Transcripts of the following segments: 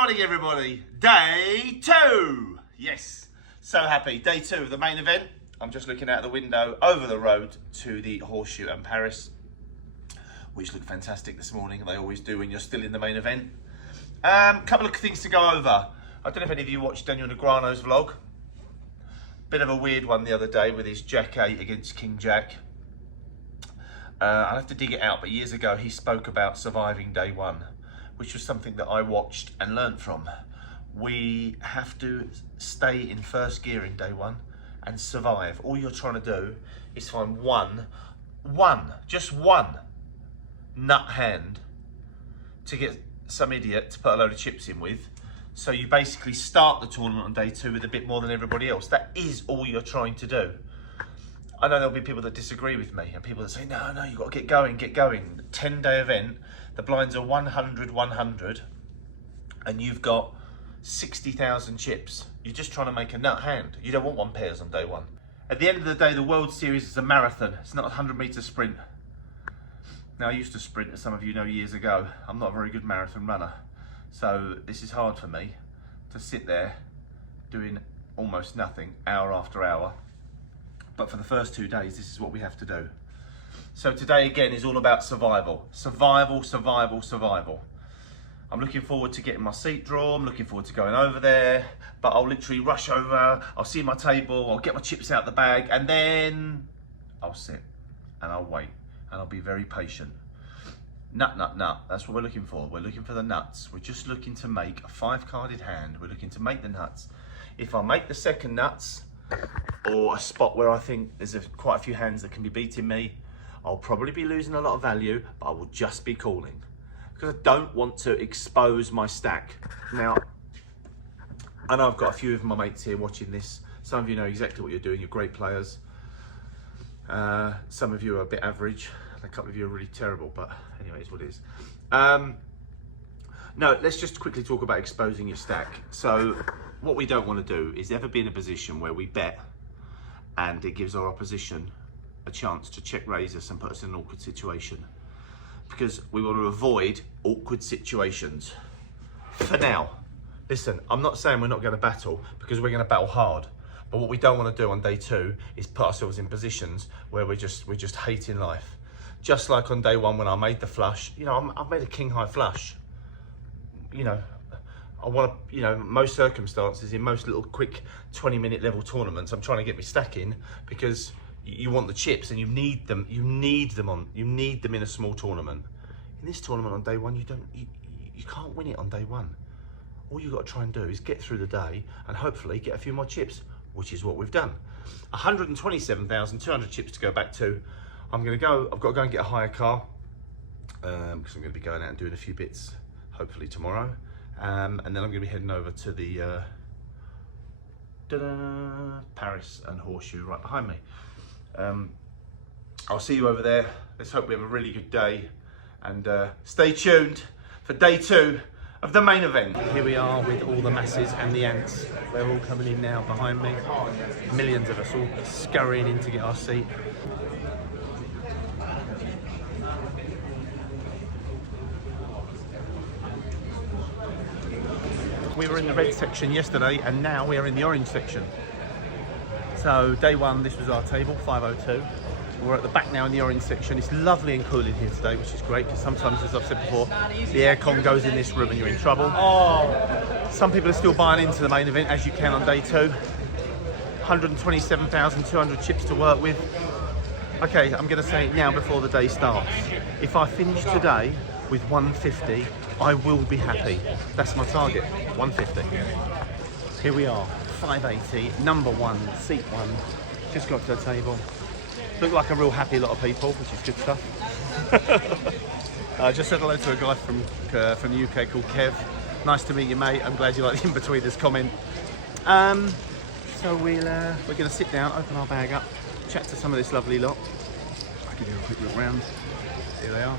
morning, everybody. Day 2. Yes, so happy. Day 2 of the main event. I'm just looking out the window over the road to the Horseshoe and Paris, which look fantastic this morning. They always do when you're still in the main event. Couple of things to go over. I don't know if any of you watched Daniel Negreanu's vlog. Bit of a weird one the other day with his Jack 8 against King Jack. I'll have to dig it out, but years ago he spoke about surviving day 1, which was something that I watched and learnt from. We have to stay in first gear in day 1 and survive. All you're trying to do is find just one nut hand to get some idiot to put a load of chips in with. So you basically start the tournament on day 2 with a bit more than everybody else. That is all you're trying to do. I know there'll be people that disagree with me and people that say, no, you've got to get going. 10-day event, the blinds are 100, 100, and you've got 60,000 chips. You're just trying to make a nut hand. You don't want one pairs on day 1. At the end of the day, the World Series is a marathon. It's not a 100-meter sprint. Now, I used to sprint, as some of you know, years ago. I'm not a very good marathon runner. So this is hard for me to sit there doing almost nothing, hour after hour. But for the first 2 days, this is what we have to do. So today, again, is all about survival. Survival, survival, survival. I'm looking forward to getting my seat drawn. I'm looking forward to going over there. But I'll literally rush over. I'll see my table. I'll get my chips out the bag. And then I'll sit and I'll wait. And I'll be very patient. Nut. That's what we're looking for. We're looking for the nuts. We're just looking to make a 5-carded hand. We're looking to make the nuts. If I make the second nuts, or a spot where I think there's quite a few hands that can be beating me, I'll probably be losing a lot of value, but I will just be calling because I don't want to expose my stack. Now, I know I've got a few of my mates here watching this. Some of you know exactly what you're doing. You're great players. Some of you are a bit average. A couple of you are really terrible, but anyway, it's what it is. No, let's just quickly talk about exposing your stack. So what we don't want to do is ever be in a position where we bet and it gives our opposition a chance to check raise us and put us in an awkward situation, because we want to avoid awkward situations. For now, listen, I'm not saying we're not going to battle, because we're going to battle hard, but what we don't want to do on day 2 is put ourselves in positions where we're just hating life. Just like on day 1 when I made the flush, you know, I've made a king high flush. You know, I want to, you know, most circumstances, in most little quick 20-minute level tournaments, I'm trying to get my stack in because you want the chips and you need them. You need them in a small tournament. In this tournament on day 1, you can't win it on day 1. All you've got to try and do is get through the day and hopefully get a few more chips, which is what we've done. 127,200 chips to go back to. I've got to go and get a hire car because I'm going to be going out and doing a few bits, hopefully tomorrow. And then I'm going to be heading over to the Paris and Horseshoe right behind me. I'll see you over there. Let's hope we have a really good day, and stay tuned for day 2 of the main event. Here we are with all the masses and the ants. They're all coming in now behind me. Millions of us all scurrying in to get our seat. We were in the red section yesterday and now we are in the orange section. So day 1, this was our table, 502. We're at the back now in the orange section. It's lovely and cool in here today, which is great, because sometimes, as I've said before, the aircon goes in this room and you're in trouble. Some people are still buying into the main event, as you can on day 2. 127,200 chips to work with. Okay, I'm going to say it now before the day starts. If I finish today with 150, I will be happy. That's my target, 150. Here we are, 580, number 1, seat 1. Just got to the table. Look like a real happy lot of people, which is good stuff. I just said hello to a guy from the UK called Kev. Nice to meet you, mate. I'm glad you like the in-betweeners comment. So we're going to sit down, open our bag up, chat to some of this lovely lot. I'll give you a quick look round. Here they are.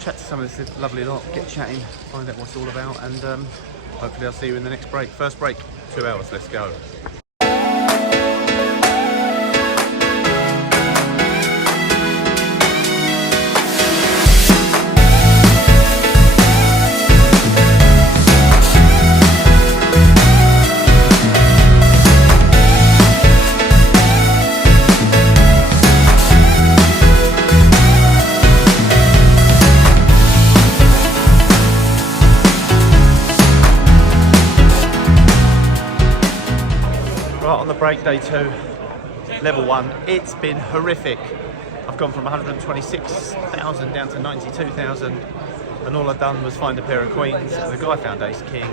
Chat to some of this lovely lot, get chatting, find out what it's all about, and hopefully I'll see you in the next break. First break, 2 hours, let's go. break, day 2, level 1. It's been horrific. I've gone from 126,000 down to 92,000, and all I've done was find a pair of queens. The guy found ace king,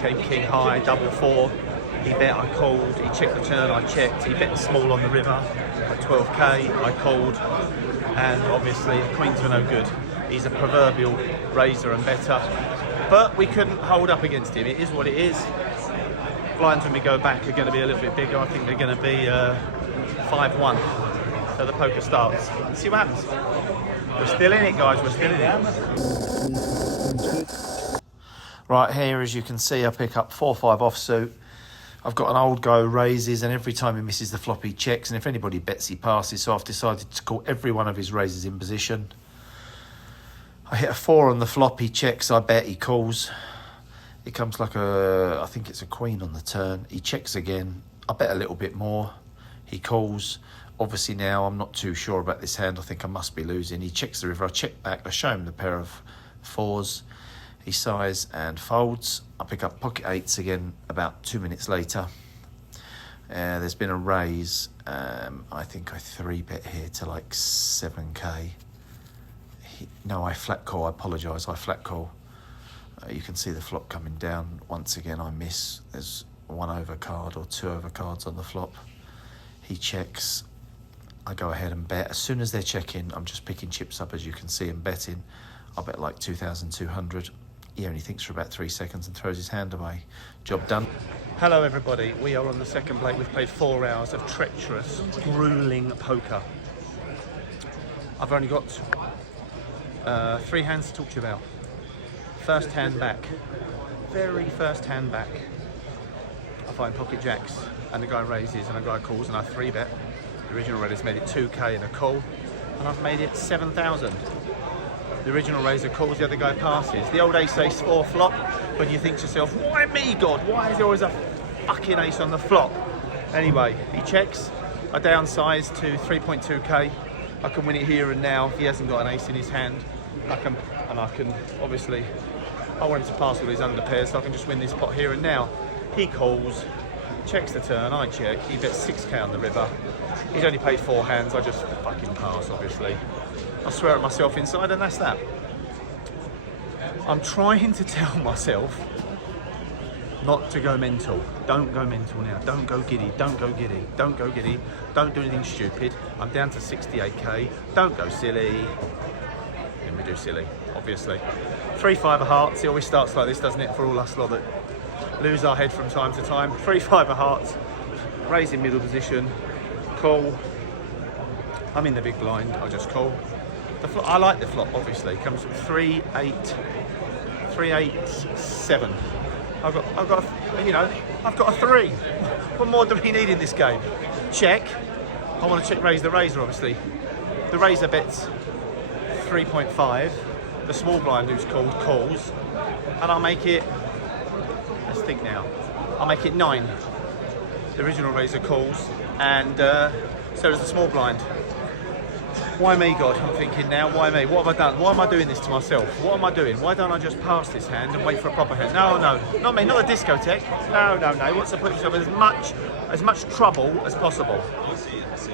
came king high, double 4. He bet, I called. He checked the turn, I checked. He bet small on the river at 12k, I called, and obviously the queens were no good. He's a proverbial raiser and better, but we couldn't hold up against him. It is what it is. Blinds when we go back are going to be a little bit bigger. I think they're going to be 5-1. So the poker starts. Let's see what happens. We're still in it, guys. We're still in it. Right here, as you can see, I pick up 4-5 offsuit. I've got an old go raises, and every time he misses the flop, he checks. And if anybody bets, he passes. So I've decided to call every one of his raises in position. I hit a 4 on the flop. He checks. I bet. He calls. It comes like I think it's a queen on the turn. He checks again. I bet a little bit more. He calls. Obviously now I'm not too sure about this hand. I think I must be losing. He checks the river. I check back. I show him the pair of 4s. He sighs and folds. I pick up pocket 8s again about 2 minutes later. There's been a raise. I think I 3-bet here to like 7k. No, I flat call. I apologise. I flat call. You can see the flop coming down. Once again, I miss. There's 1 over card or 2 over cards on the flop. He checks. I go ahead and bet. As soon as they're checking, I'm just picking chips up, as you can see, and betting. I bet like 2,200. He only thinks for about 3 seconds and throws his hand away. Job done. Hello, everybody. We are on the second break. We've played 4 hours of treacherous, grueling poker. I've only got 3 hands to talk to you about. First hand back, very first hand back, I find pocket jacks, and the guy raises and the guy calls, and I 3-bet. The original raiser's made it 2k and a call, and I've made it 7,000. The original raiser calls, the other guy passes. The old ace 4 flop, when you think to yourself, why me, God? Why is there always a fucking ace on the flop? Anyway, he checks. I downsize to 3.2k. I can win it here and now. If he hasn't got an ace in his hand, I can obviously, I want him to pass all his under pairs, so I can just win this pot here and now. He calls, checks the turn, I check. He bets 6k on the river. He's only paid 4 hands. I just fucking pass, obviously. I swear at myself inside, and that's that. I'm trying to tell myself not to go mental. Don't go mental now. Don't go giddy. Don't go giddy. Don't go giddy. Don't do anything stupid. I'm down to 68k. Don't go silly. And we do silly, obviously. 3-5 of hearts. It always starts like this, doesn't it, for all us lot that lose our head from time to time. 3-5 of hearts. Raise in middle position. Call. I'm in the big blind. I just call. The flop, I like the flop, obviously. Comes from 3-8, 3-8-7. I've got a 3. What more do we need in this game? Check. I want to check raise the raiser, obviously. The raiser bets 3.5. The small blind who's called calls, and I'll make it. Let's think now. I'll make it 9. The original raiser calls, and so does the small blind. Why me, God? I'm thinking now, why me? What have I done? Why am I doing this to myself? What am I doing? Why don't I just pass this hand and wait for a proper hand? No, not me, not a discotheque. No. What's the point of as much trouble as possible?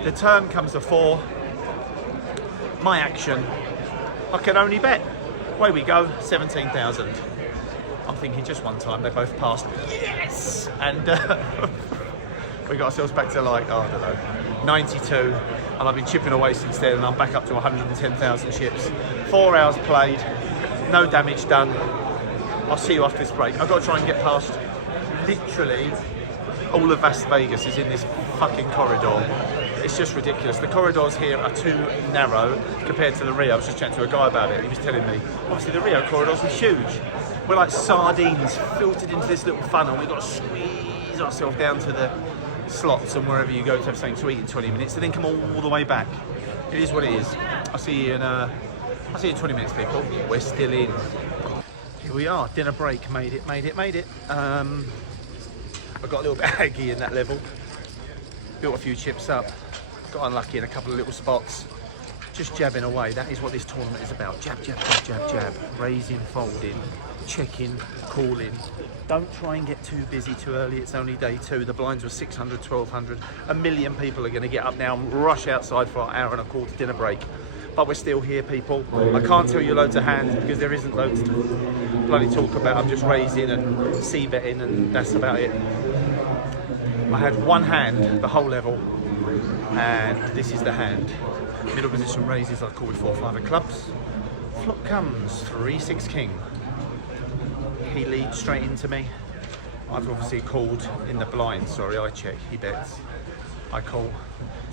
The turn comes to 4. My action, I can only bet. Away we go, 17,000. I'm thinking just one time, they both passed. Yes! And we got ourselves back to like, I don't know, 92. And I've been chipping away since then, and I'm back up to 110,000 chips. 4 hours played, no damage done. I'll see you after this break. I've got to try and get past literally all of Las Vegas is in this fucking corridor. It's just ridiculous. The corridors here are too narrow compared to the Rio. I was just chatting to a guy about it. He was telling me, obviously the Rio corridors are huge. We're like sardines filtered into this little funnel. We've got to squeeze ourselves down to the slots and wherever you go to have something to eat in 20 minutes and then come all the way back. It is what it is. I'll see you in 20 minutes, people. We're still in. Here we are, dinner break. Made it. I got a little bit aggy in that level. Built a few chips up. Got unlucky in a couple of little spots. Just jabbing away. That is what this tournament is about. Jab, jab, jab, jab, jab. Raising, folding, checking, calling. Don't try and get too busy too early. It's only day 2. The blinds were 600, 1200. A million people are going to get up now and rush outside for our hour and a quarter dinner break. But we're still here, people. I can't tell you loads of hands because there isn't loads to bloody talk about. I'm just raising and c-betting and that's about it. I had one hand the whole level, and this is the hand. Middle position raises, I call with 4-5 of clubs. Flop comes 3-6 king. He leads straight into me. I've obviously called in the blind, sorry, I check, he bets. I call,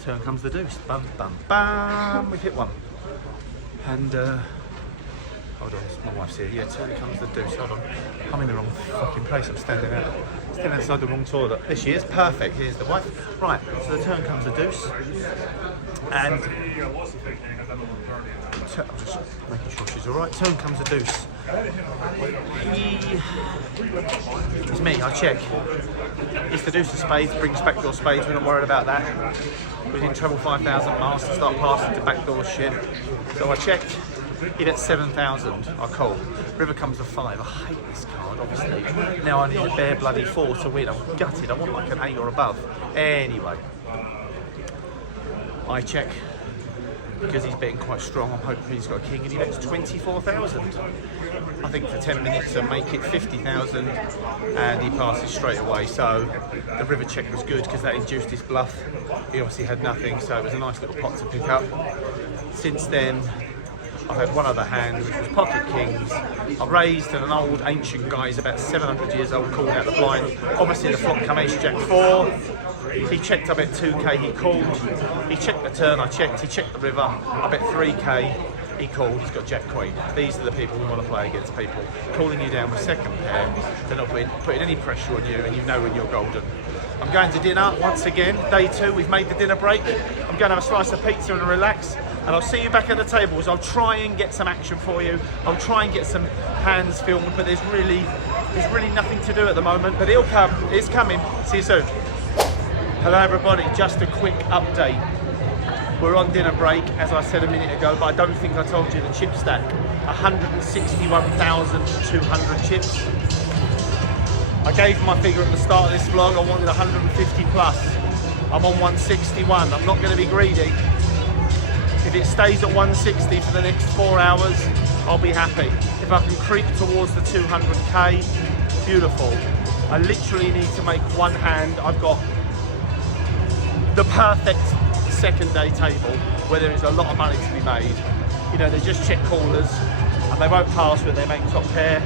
turn comes the deuce, bum, bum, bum, we've hit one. And, hold on, my wife's here, yeah, turn comes the deuce, hold on. I'm in the wrong fucking place, I'm standing outside the wrong toilet. There she is, perfect, here's the wife. Right, so the turn comes the deuce. And, I'm just making sure she's alright, turn comes the deuce. It's me, I check. It's the deuce of spades, brings backdoor spades, we're not worried about that. We're in treble 5,000 miles to start passing to backdoor shit. So I checked, he bet 7,000, I call. River comes to 5, I hate this card, obviously. Now I need a bare bloody 4 to win, I'm gutted, I want like an 8 or above. Anyway, I check. Because he's betting quite strong, I'm hoping he's got a king, and he bets 24,000. I think for 10 minutes to make it 50,000, and he passes straight away. So the river check was good because that induced his bluff. He obviously had nothing, so it was a nice little pot to pick up. Since then, I've had one other hand, which was pocket kings. I raised, and an old ancient guy, he's about 700 years old, called out the blind. Obviously the flop come ace jack 4. He checked, I bet 2k, he called. He checked the turn, I checked. He checked the river, I bet 3k, he called. He's got jack queen. These are the people who want to play against people. Calling you down with second pair, they're not putting any pressure on you, and you know when you're golden. I'm going to dinner once again, day 2, we've made the dinner break. I'm going to have a slice of pizza and relax, and I'll see you back at the tables. I'll try and get some action for you. I'll try and get some hands filmed, but there's really nothing to do at the moment, but it'll come, it's coming. See you soon. Hello everybody, just a quick update. We're on dinner break, as I said a minute ago, but I don't think I told you the chip stack. 161,200 chips. I gave my figure at the start of this vlog, I wanted 150 plus. I'm on 161, I'm not going to be greedy. If it stays at 160 for the next 4 hours, I'll be happy. If I can creep towards the 200k, beautiful. I literally need to make one hand. I've got the perfect second day table where there is a lot of money to be made. You know, they're just check callers and they won't pass when they make top pair,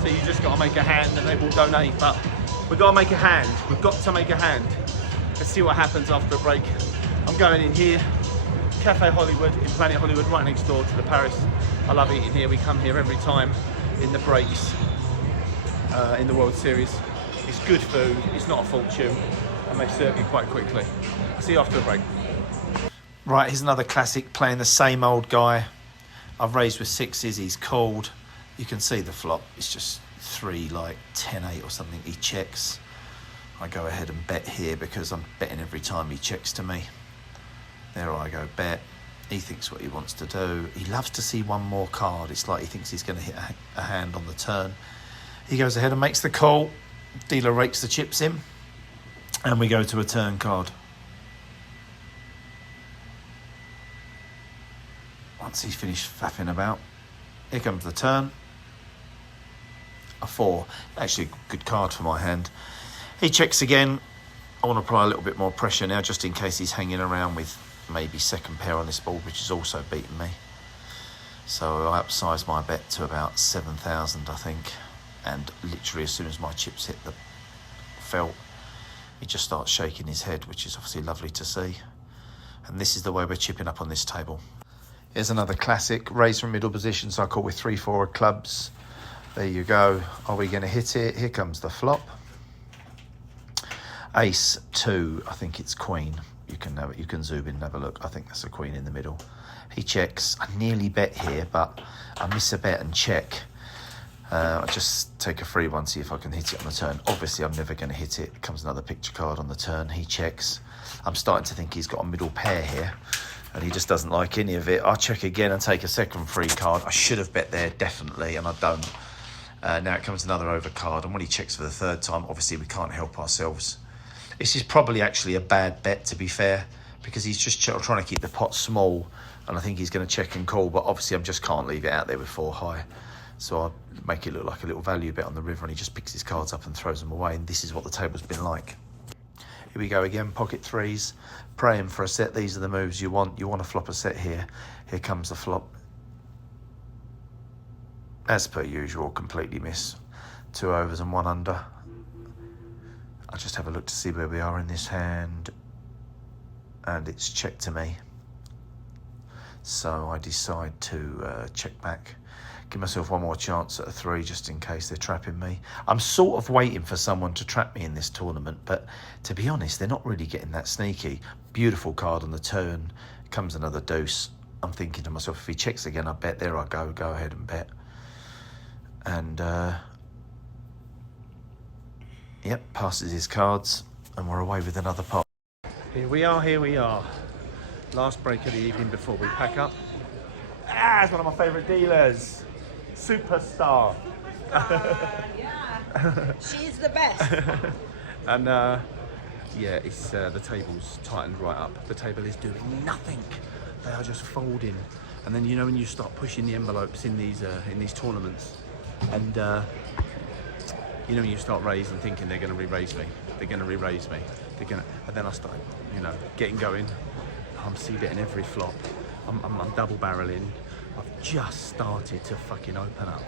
so you just got to make a hand and they will donate. But we've got to make a hand, we've got to make a hand. Let's see what happens after a break. I'm going in here, Cafe Hollywood in Planet Hollywood, right next door to the Paris. I love eating here, we come here every time in the breaks in the World Series. It's good food, it's not a fortune, and they serve you quite quickly. I'll see you after the break. Right, here's another classic, playing the same old guy. I've raised with 6s, he's called. You can see the flop, it's just 3, like 10-8 or something. He checks. I go ahead and bet here because I'm betting every time he checks to me. There I go, bet. He thinks what he wants to do. He loves to see one more card. It's like he thinks he's going to hit a hand on the turn. He goes ahead and makes the call. Dealer rakes the chips in. And we go to a turn card. Once he's finished faffing about, here comes the turn. A 4. Actually, a good card for my hand. He checks again. I want to apply a little bit more pressure now, just in case he's hanging around with maybe second pair on this board, which has also beaten me. So I upsized my bet to about 7,000, I think. And literally as soon as my chips hit the felt, he just starts shaking his head, which is obviously lovely to see. And this is the way we're chipping up on this table. Here's another classic, raise from middle position, so I call with 3-4 of clubs. There you go. Are we going to hit it? Here comes the flop. Ace 2, I think it's queen. You can zoom in and have a look. I think that's a queen in the middle. He checks. I nearly bet here, but I miss a bet and check. I'll just take a free one, see if I can hit it on the turn. Obviously, I'm never going to hit it. Comes another picture card on the turn. He checks. I'm starting to think he's got a middle pair here, and he just doesn't like any of it. I'll check again and take a second free card. I should have bet there, definitely, and I don't. Now it comes another overcard, and when he checks for the third time, obviously we can't help ourselves. This is probably actually a bad bet, to be fair, because he's just trying to keep the pot small, and I think he's going to check and call, but obviously I just can't leave it out there with 4 high. So I make it look like a little value bet on the river, and he just picks his cards up and throws them away, and this is what the table's been like. Here we go again, pocket threes, praying for a set. These are the moves you want. You want to flop a set here. Here comes the flop. As per usual, completely miss. 2 overs and 1 under. I'll just have a look to see where we are in this hand. And it's check to me. So I decide to check back. Give myself one more chance at a 3 just in case they're trapping me. I'm sort of waiting for someone to trap me in this tournament, but to be honest, they're not really getting that sneaky. Beautiful card on the turn. Comes another deuce. I'm thinking to myself, if he checks again, I bet. There I go. Go ahead and bet. And yep, passes his cards, and we're away with another pot. Here we are. Last break of the evening before we pack up. Ah, it's one of my favourite dealers. Superstar. Yeah, she's the best. And yeah, it's the table's tightened right up. The table is doing nothing. They are just folding. And then, you know, when you start pushing the envelopes in these tournaments, and you know, when you start raising, thinking they're going to re-raise me, they're going to re-raise me, and then I start, you know, getting going. I'm c-betting every flop. I'm double barreling. I've just started to fucking open up,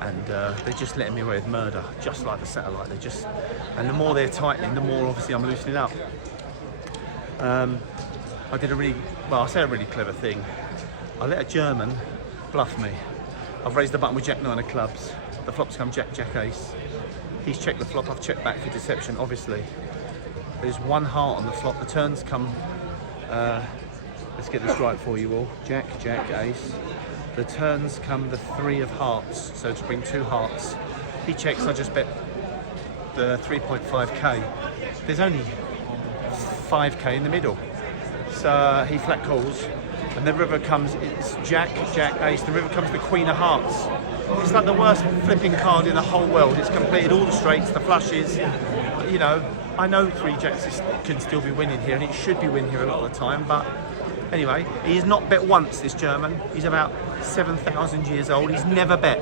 and they're just letting me away with murder, just like the satellite. And the more they're tightening, the more obviously I'm loosening up. I did a really clever thing. I let a German bluff me. I've raised the button with Jack 9 of clubs. The flop's come Jack, Jack Ace. He's checked the flop, I've checked back for deception, obviously. There's 1 heart on the flop. The turns come, let's get this right for you all. Jack, Jack, Ace. The turns come the 3 of hearts, so to bring 2 hearts. He checks, I just bet the 3.5k. There's only 5k in the middle. So he flat calls, and the river comes, it's Jack, Jack, Ace. The river comes the Queen of Hearts. It's like the worst flipping card in the whole world. It's completed all the straights, the flushes. You know, I know 3 Jacks can still be winning here, and it should be winning here a lot of the time, but anyway, he's not bet once, this German. He's about 7,000 years old. He's never bet.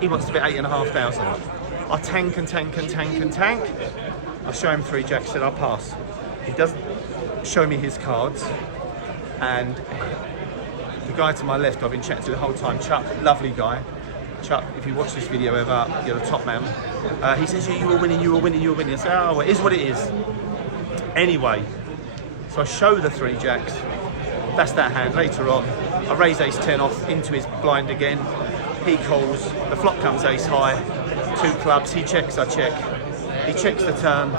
He wants to bet 8,500. I tank and tank and tank and tank. I show him 3 Jacks, said I'll pass. He doesn't show me his cards, and the guy to my left I've been chatting to the whole time, Chuck, lovely guy. Chuck, if you watch this video ever, you're the top man. He says, yeah, you were winning, you were winning, you were winning. I say, oh, well, it is what it is. Anyway, so I show the 3 Jacks. That's that hand. Later on, I raise Ace 10 off into his blind again. He calls. The flop comes Ace high. 2 clubs. He checks. I check. He checks the turn.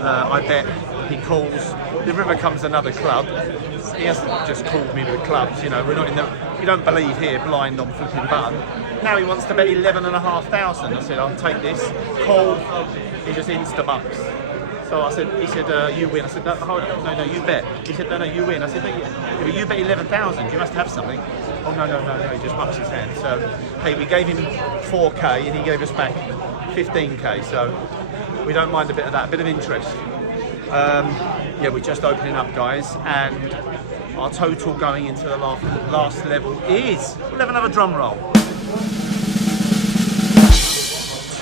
I bet. He calls. The river comes another club. He hasn't just called me with clubs. You know, we're not in the. You don't believe here, blind on flipping button. Now he wants to bet 11,500. I said, I'll take this. Call. He just insta bucks. So I said, he said, you win. I said, no, hold on, no, you bet. He said, no, you win. I said, no, yeah, but you bet 11,000. You must have something. Oh no, he just mucks his hand. So, hey, we gave him 4k and he gave us back 15k. So we don't mind a bit of that, a bit of interest. Yeah, we're just opening up, guys, and our total going into the last level is, we'll have another drum roll.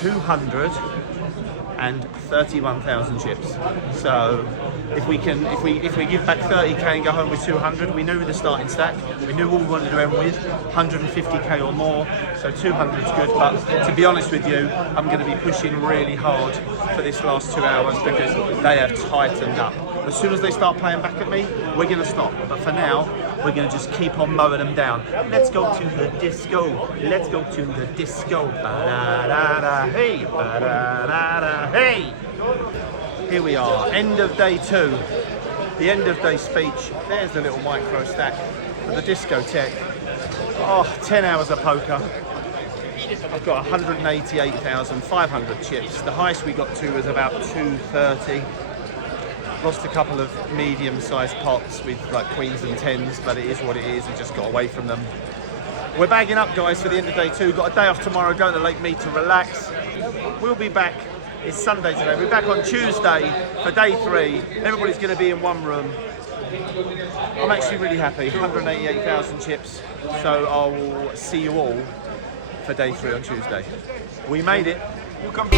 231,000 chips. So if we give back 30k and go home with 200, we knew the starting stack. We knew what we wanted to end with, 150k or more. So 200 is good. But to be honest with you, I'm going to be pushing really hard for this last 2 hours because they have tightened up. As soon as they start playing back at me, we're going to stop. But for now, we're going to just keep on mowing them down. Let's go to the disco. Let's go to the disco. Ba-da-da-da, hey, ba-da-da-da, hey. Here we are, end of day 2. The end of day speech. There's the little micro stack for the discotheque. Oh, 10 hours of poker. I've got 188,500 chips. The highest we got to was about 230. Lost a couple of medium-sized pots with like queens and tens, but it is what it is. We just got away from them. We're bagging up, guys, for the end of day 2. Got a day off tomorrow, going to Lake Mead to relax. We'll be back. It's Sunday today. We'll be back on Tuesday for day 3. Everybody's going to be in one room. I'm actually really happy. 188,000 chips. So I'll see you all for day 3 on Tuesday. We made it. We'll come.